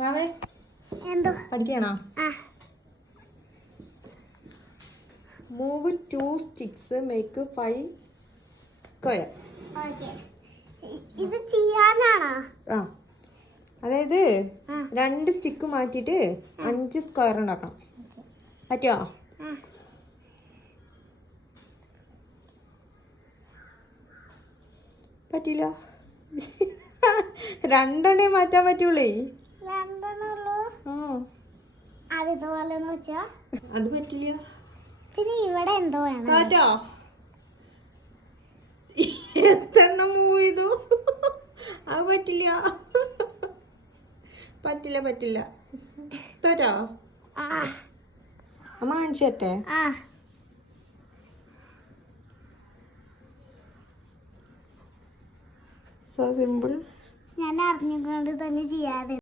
വാവേ പഠിക്കണോ? Move 2 sticks make 5 square. ഇത് ചെയ്യാനാണോ? അതായത് 2 സ്റ്റിക്ക് മാറ്റിയിട്ട് 5 സ്ക്വയർ ഉണ്ടാക്കണം. പറ്റുമോ? പറ്റില്ല. 2 മാറ്റാൻ പറ്റൂലേ. അത് പറ്റില്ല. പിന്നെ ഇവിടെ എന്തോ വേണം. പറ്റോ? എത്രണ്ണം മൂവ് ചെയ്തു? അത് പറ്റില്ല. പറ്റില്ല. തോറ്റോ? അമ്മ കാണിച്ചു തരട്ടെ. So simple. ഞാൻ അറിഞ്ഞുകൊണ്ട് തന്നെ ചെയ്യാതെ